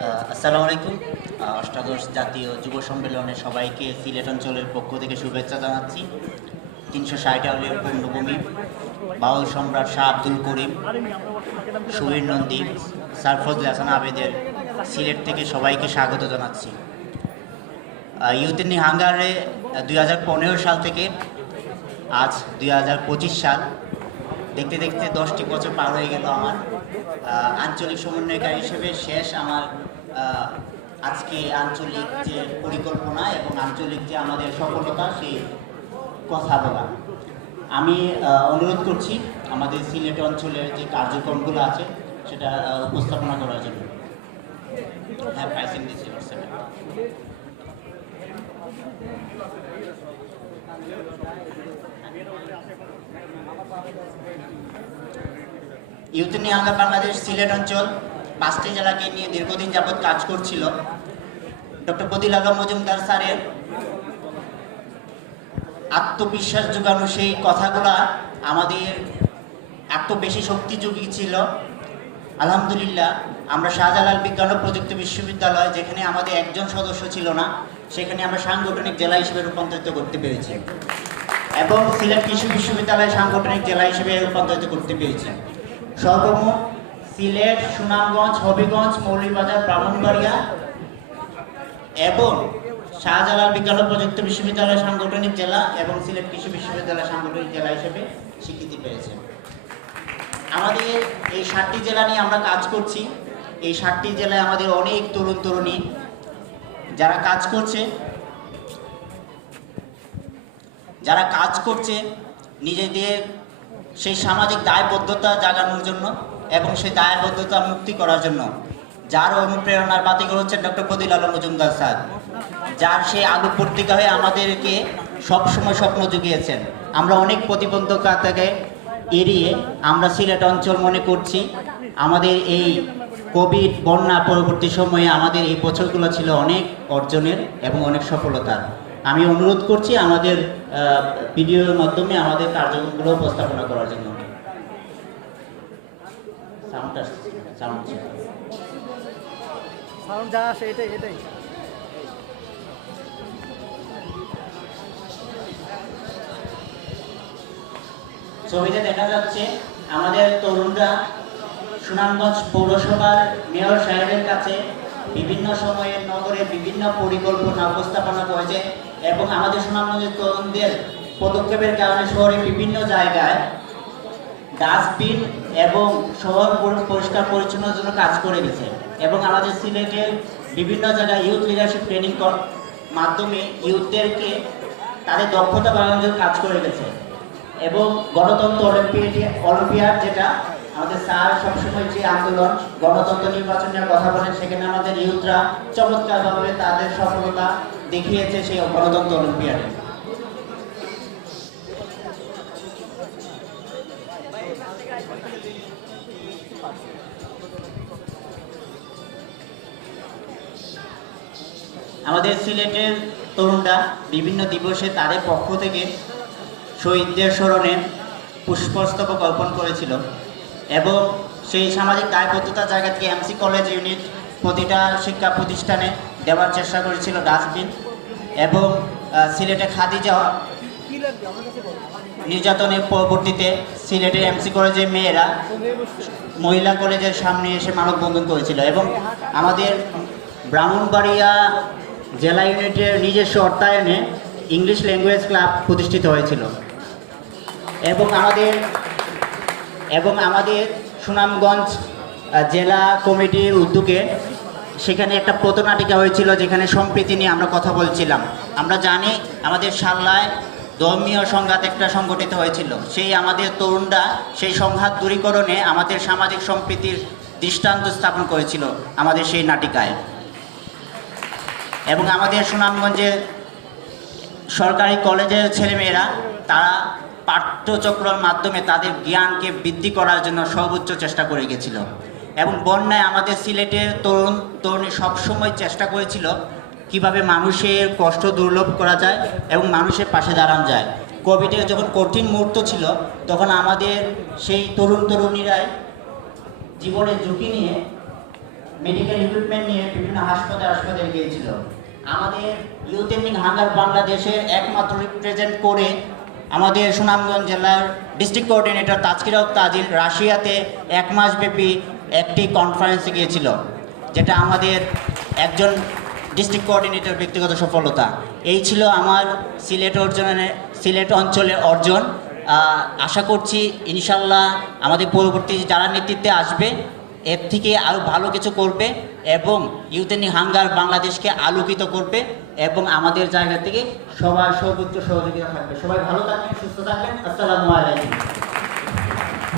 আসসালামু আলাইকুম। অষ্টাদশ জাতীয় যুব সম্মেলনে সবাইকে সিলেট অঞ্চলের পক্ষ থেকে শুভেচ্ছা জানাচ্ছি। তিনশো ষাট আউলিয়ার পূর্ণভূমি বাউল সম্রাট শাহ আব্দুল করিম, সুবীর নন্দী সারফজল হাসান আবেদের সিলেট থেকে সবাইকে স্বাগত জানাচ্ছি। ইউথ ইন হাঙ্গারে দুই হাজার সাল থেকে, আজ দুই হাজার পঁচিশ সাল, দেখতে দেখতে দশটি বছর পার হয়ে গেল আমার। আঞ্চলিক সমন্বয়কারী হিসেবে শেষ আমার আজকে আঞ্চলিক যে পরিকল্পনা এবং আঞ্চলিক যে আমাদের সফলতা, সেই কথা বলা। আমি অনুরোধ করছি আমাদের সিলেট অঞ্চলের যে কার্যক্রমগুলো আছে, সেটা উপস্থাপনা করার জন্য। হ্যাঁ প্রাইসিং দিচ্ছি ইউথ নিহাঙ্গা বাংলাদেশ সিলেট অঞ্চল পাঁচটি জেলাকে নিয়ে দীর্ঘদিন যাবৎ কাজ করছিল। ডক্টর বদিল আলম মজুমদার স্যারের আত্মবিশ্বাস যোগানো সেই কথাগুলা আমাদের এত বেশি শক্তি ছিল। আলহামদুলিল্লাহ, আমরা শাহজালাল বিজ্ঞান ও প্রযুক্তি বিশ্ববিদ্যালয়, যেখানে আমাদের একজন সদস্য ছিল না, সেখানে আমরা সাংগঠনিক জেলা হিসেবে রূপান্তরিত করতে পেরেছি। এবং সিলেট কৃষি বিশ্ববিদ্যালয় সাংগঠনিক জেলা হিসেবে রূপান্তরিত করতে পেরেছি। সর্বমোট সিলেট, সুনামগঞ্জ, হবিগঞ্জ, মৌলভীবাজার, ব্রাহ্মণবাড়িয়া এবং শাহজালাল বিজ্ঞান ও প্রযুক্তি বিশ্ববিদ্যালয় সাংগঠনিক জেলা এবং সিলেট কৃষি বিশ্ববিদ্যালয় সাংগঠনিক জেলা হিসেবে স্বীকৃতি পেয়েছে। আমাদের এই ষাটটি জেলা নিয়ে আমরা কাজ করছি। এই ষাটটি জেলায় আমাদের অনেক তরুণ তরুণী যারা কাজ করছে, যারা কাজ করছে, নিজেদের সেই সামাজিক দায়বদ্ধতা জাগানোর জন্য এবং সেই দায়বদ্ধতা মুক্তি করার জন্য যার অনুপ্রেরণার বাতিঘর হচ্ছে ডক্টর ফদিল আলম মজুমদার স্যার, যার সেই আলু পত্রিকা হয়ে আমাদেরকে সবসময় স্বপ্ন জুগিয়েছেন। আমরা অনেক প্রতিবন্ধকতা থেকে এড়িয়ে আমরা সিলেট অঞ্চল মনে করছি, আমাদের এই কোভিড বন্যা পরবর্তী সময়ে আমাদের এই বছরগুলো ছিল অনেক অর্জনের এবং অনেক সফলতার। আমি অনুরোধ করছি আমাদের ভিডিওর মাধ্যমে আমাদের কার্যক্রমগুলো উপস্থাপনা করার জন্য। ছবিতে দেখা যাচ্ছে আমাদের তরুণরা সুনামগঞ্জ পৌরসভার মেয়র সাহেবের কাছে বিভিন্ন সময়ে নগরে বিভিন্ন পরিকল্পনা উপস্থাপনা করেছে। এবং আমাদের সুনামগঞ্জের তরুণদের পদক্ষেপের কারণে শহরে বিভিন্ন জায়গায় ডাস্টবিন এবং শহর পরিষ্কার পরিচ্ছন্নের জন্য কাজ করে গেছে। এবং আমাদের সিলেটে বিভিন্ন জায়গায় ইউথ লিডারশিপ ট্রেনিং মাধ্যমে ইউথদেরকে তাদের দক্ষতা বাড়ানোর জন্য কাজ করে গেছে। এবং গণতন্ত্র অলিম্পিয়াড অলিম্পিয়াড যেটা আমাদের স্যার সবসময় যে আন্দোলন, গণতন্ত্র নির্বাচন নিয়ে কথা বলেন, সেখানে আমাদের ইউথরা চমৎকারভাবে তাদের সফলতা দেখিয়েছে সেই গণতন্ত্র অলিম্পিয়াডে। আমাদের সিলেটের তরুণরা বিভিন্ন দিবসে তাদের পক্ষ থেকে শহীদদের স্মরণে পুষ্পস্তবক অর্পণ করেছিল। এবং সেই সামাজিক দায়বদ্ধতার জায়গা থেকে এমসি কলেজ ইউনিট প্রতিটা শিক্ষা প্রতিষ্ঠানে দেওয়ার চেষ্টা করেছিল ডাস্টবিন এবং সিলেটে কাছে বলো নির্যাতনের পরবর্তীতে সিলেটের এমসি কলেজের মেয়েরা মহিলা কলেজের সামনে এসে মানববন্ধন করেছিল এবং আমাদের ব্রাহ্মণবাড়িয়া জেলা ইউনিটের নিজস্ব অর্থায়নে ইংলিশ ল্যাঙ্গুয়েজ ক্লাব প্রতিষ্ঠিত হয়েছিল এবং আমাদের এবং আমাদের সুনামগঞ্জ জেলা কমিটির উদ্যোগে সেখানে একটা পথনাটিকা হয়েছিল যেখানে সম্প্রীতি নিয়ে আমরা কথা বলছিলাম। আমরা জানি আমাদের সাল্লায় ধর্মীয় সংঘাত একটা সংগঠিত হয়েছিল। সেই আমাদের তরুণরা সেই সংঘাত দূরীকরণে আমাদের সামাজিক সম্প্রীতির দৃষ্টান্ত স্থাপন করেছিল আমাদের সেই নাটিকায়। এবং আমাদের সুনামগঞ্জের সরকারি কলেজের ছেলেমেয়েরা, তারা পাঠ্যচক্রের মাধ্যমে তাদের জ্ঞানকে বৃদ্ধি করার জন্য সর্বোচ্চ চেষ্টা করে গেছিল। এবং বন্যায় আমাদের সিলেটের তরুণ, তরুণী সবসময় চেষ্টা করেছিল কীভাবে মানুষের কষ্ট দুর্লভ করা যায় এবং মানুষের পাশে দাঁড়ানো যায়। কোভিডের যখন কঠিন মুহূর্ত ছিল, তখন আমাদের সেই তরুণ তরুণীরাই জীবনের ঝুঁকি নিয়ে মেডিকেল ইকুইপমেন্ট নিয়ে বিভিন্ন হাসপাতাল হাসপাতালে গিয়েছিল। আমাদের ইউথ এন্ডিং হাঙ্গার বাংলাদেশের একমাত্র রিপ্রেজেন্ট করে আমাদের সুনামগঞ্জ জেলার ডিস্ট্রিক্ট কোঅর্ডিনেটর তাজকিরক তাজিল রাশিয়াতে এক মাসব্যাপী একটি কনফারেন্সে গিয়েছিল, যেটা আমাদের একজন ডিস্ট্রিক্ট কোঅর্ডিনেটর ব্যক্তিগত সফলতা। এই ছিল আমার সিলেট অর্জনের সিলেট অঞ্চলের অর্জন। আশা করছি ইনশাল্লাহ আমাদের পরবর্তী যারা নেতৃত্বে আসবে, এর থেকে আরও ভালো কিছু করবে এবং ইউথেনি হাঙ্গার বাংলাদেশকে আলোকিত করবে। এবং আমাদের জায়গা থেকে সবার সর্বোচ্চ সহযোগিতা থাকবে। সবাই ভালো থাকবেন, সুস্থ থাকবেন। আসসালামু আলাইকুম।